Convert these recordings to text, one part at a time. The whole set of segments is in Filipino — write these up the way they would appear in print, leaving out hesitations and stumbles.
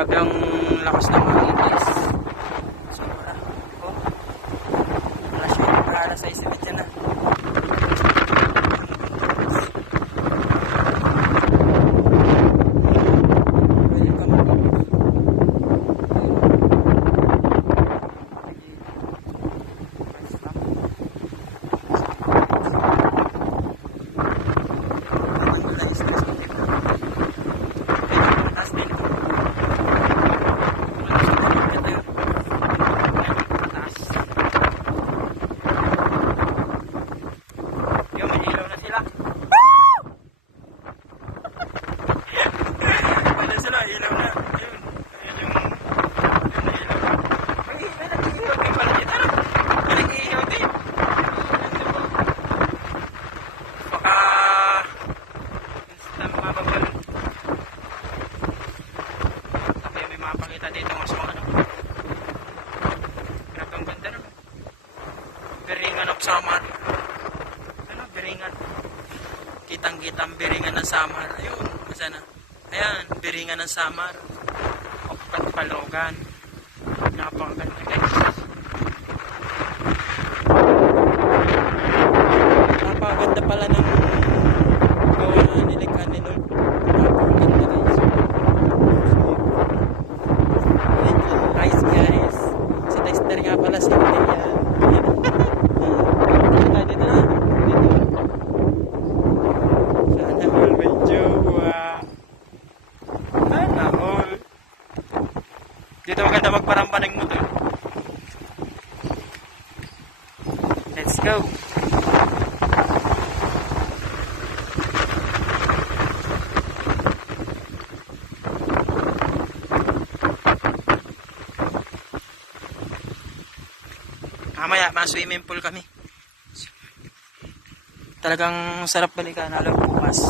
Grabe ang lakas ng hangin guys. Sobra. Oh. Alas 7 para sa isipit yan na. Samar. Ano, Biringan. Kitang-kitang Biringan ng Samar. Ayun, masa na? Ayan, Biringan ng Samar. Palogan. Napakaganda guys. Napakaganda pala ng gawa na nilikha ni Lord. Napakaganda guys. Guys. Si Dexter nga pala si Ilya. Dito maganda magparamba ng motor. Let's go. Mamaya, ma-swimming pool kami. Talagang sarap balikan. Alam bukas.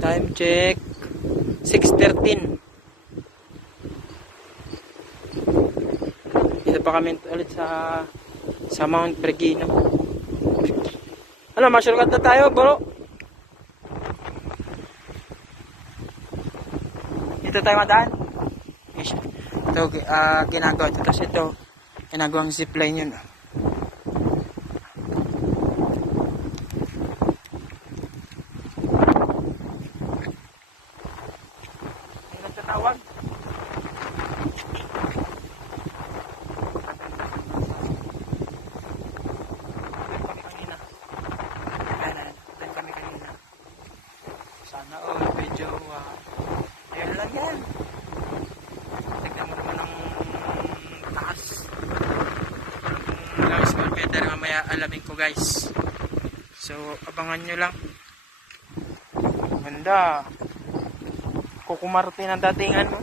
Time check 6:13. Dito pa kami ulit sa Mount Breguino. Ano, ma-shortcut na tayo, bro. Dito tayo madaan. Ito ginagawa ito. Tapos ito ginagawang zipline yun. Tawag. Kami kanina. Sana medyo ayun lang yan. Tignan mo naman ang taas. Ilang square meter mamaya alamin ko guys. So abangan nyo lang. Ganda. Kukumarte ng datingan mo.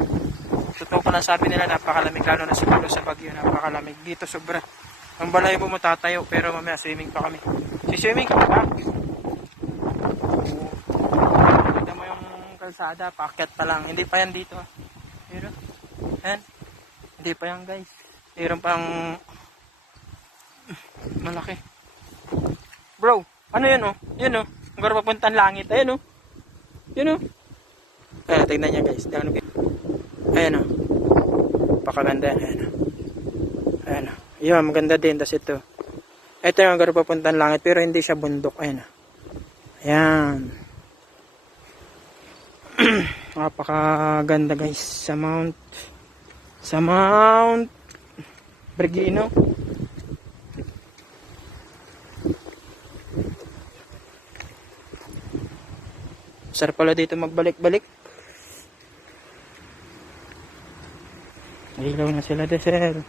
Totoo ko lang sabi nila napakalamig lalo na siguro sa Baguio, napakalamig dito sobra. Ang balay po mo tatayo pero mamaya swimming pa kami. Swimming ka ba? Kita mo yung kalsada, paakyat pa lang. Hindi pa yan dito. Pero, yan. Hindi pa yan guys. Mayroon pang malaki. Bro, ano yun oh? Yun oh. Ang garo papuntang langit. Ayun oh. Yun oh. Ayan, tignan niya guys. Ayan o. Pakaganda yan. Ayan o. Ayan o. Yun, maganda din. Tapos ito. Ito yung garo papuntang langit. Pero hindi siya bundok. Ayan o. Ayan. Napakaganda guys. Sa Mount Breguino. Sarap pala dito magbalik-balik. Ilaw na sila, Desel.